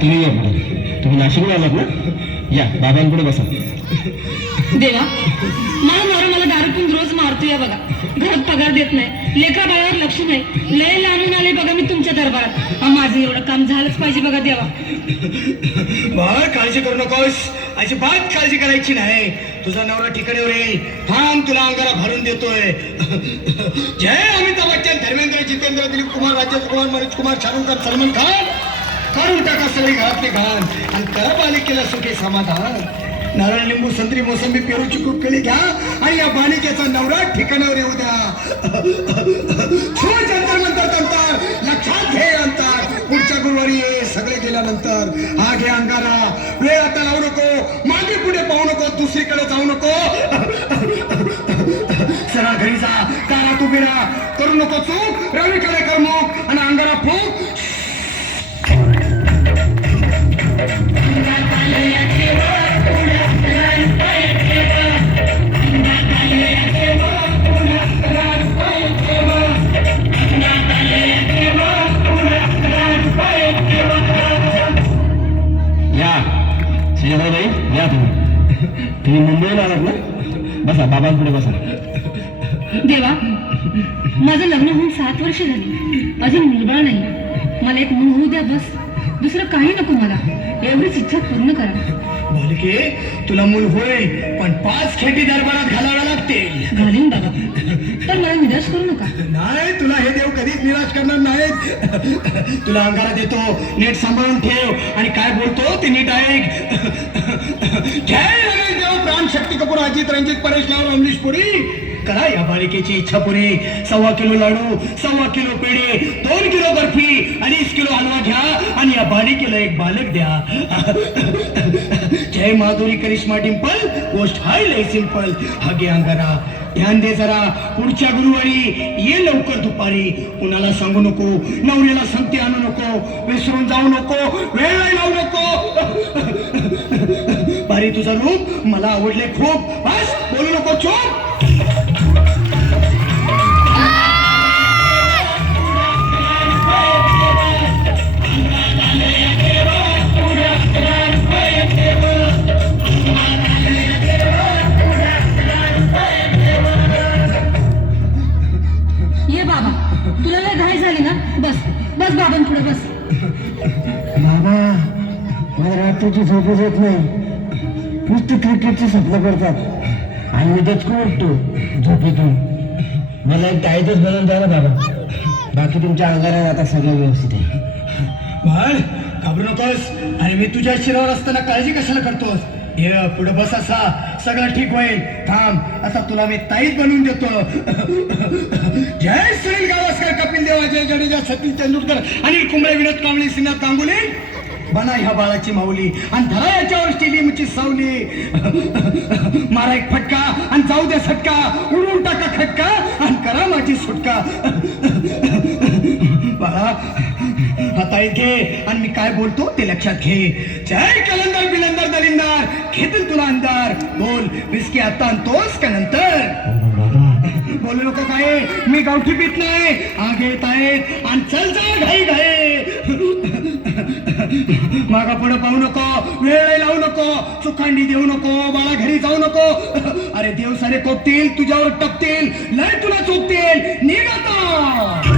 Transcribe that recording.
तुम्ही या पुढे. तुम्ही नाशिकला आलात ना? या बाबांपुढे बसा. देवा, मला नवरा मला दारू पिऊन रोज मारतो या बघा. घरात पगार देत नाही, लेकरा बाळावर लक्ष नाही. लय लांबून आले बघा मी तुमच्या दरबारात. माझं एवढं काम झालंच पाहिजे बघा देवा. बाळ काळजी करू नकोस, अजिबात काळजी करायची नाही. तुझा नवरा ठिकाणीवर येईल. थांब, तुला अंगारा भरून देतोय. जय अमिताभ बच्चन, धर्मेंद्र, जितेंद्र, दिलीप कुमार, राजेश कुमार, मनोज कुमार, शाहरुख खान, सलमान खान. काढून टाका सगळी घरातली घाण आणि करा बालिकेला सुखी समाधान. नारळ, लिंबू, संत्री, मोसंबी, पेरूची खूप केली घ्या आणि या बालिकेचा नवरा ठिकाणावर येऊ द्या. छो जंतर मंतर तंतर, लक्षात घे अंतर. पुढच्या गुरुवारी ये, सगळे गेल्यानंतर. हा घे अंगारा. वेळ आता लावू नको, मागे पुढे पाहू नको, दुसरीकडे जाऊ नको. सरा घरी जा, कारा तू बिरा करू नको चूक. रवीकडे कर मुख आणि अंगारा फूक. या तुम्ही मुंबईला आलात ना? बसा, बाबांपुढे बसा. देवा, माझं लग्न होऊन 7 वर्ष झाली, अजून मुलगा नाही. मला एक मूल होऊ द्या बस. दुसरं काही नको मला. एवढीच इच्छा पूर्ण करा. बालिके, तुला मूल होय, पण 5 खेटी दरबारात घालाव्या लागतील. घालीन बाबा, तर मला निराश करू नका. नाही, तुला हे देव कधीच निराश करणार नाहीत. तुला अंगारा देतो, नीट सांभाळून ठेव आणि काय बोलतो ते नीट ऐक. जय रमेश देव, प्राण, शक्ती कपूर, अजित, रंजित, परेश लाल, अमरीश पुरी. करा या बालिकेची इच्छा पुरी. 1.25 किलो लाडू, 1.25 किलो पेढे, 2 किलो बर्फी, 2.5 किलो हलवा घ्या आणि या बालिकेला एक बालक द्या. जय माधुरी, करिश्मा, डिंपल, गोष्ट हाय लय सिंपल. हा घे अंगारा. ध्यान दे जरा, पुढच्या गुरुवारी ये लवकर दुपारी. कुणाला सांगू नको, नवऱ्याला संगती आणू नको, विसरून जाऊ नको, वेळ लावू नको. बारी, तुझं रूप मला आवडले खूप. बस, बोलू नको, चूप. तुला लय घाई झाली ना? बस बस बाबांपुढे बस. बाबा, मला रात्रीची झोपच येत नाही. नुसतं क्रिकेटची स्वप्न करतात आणि मी दचकून उठतो झोपेतून. मला एक ताईतच बनवून द्या ना बाबा. बाकी तुमच्या अंगारात आता सगळं व्यवस्थित आहे. बाळ, घाबरू नकोस. अरे मी तुझ्या शिरावर असताना काळजी कशाला करतोस? ये पुढे बस, असा सगळं ठीक होईल. थांब, आता तुला मी ताईत बनवून देतो. जय सुनील गावस्कर, कपिल देव, अजय जडेजा, सचिन तेंडुलकर, अनिल कुंबळे, विनोद कांबळे, श्रीनाथ गांगुली. बना ह्या बाळाची माऊली आणि धरा याच्यावर स्टेडियमची सावली. मारा एक फटका आणि जाऊ दे सटका. उडून टाका खटका आणि करा माझी सुटका. बाळा, हाताळीत घे आणि मी काय बोलतो ते लक्षात घे. जय कलंदर, बिलंदर, दलिंदर, घेतील तुला अंधार. बोल, विस्की आता आणतोस का नंतर? बोलू नको काय, मी गावठी पीत नाही. आगे येत आहेत आणि चल जा घाई घाई. मागा पुढे पाहू नको, वेळ लावू नको, चुकांडी देऊ नको, बाळा घरी जाऊ नको. अरे देव सारे कोपतील, तुझ्यावर टपतील, लय तुला चोपतील. निघ आता.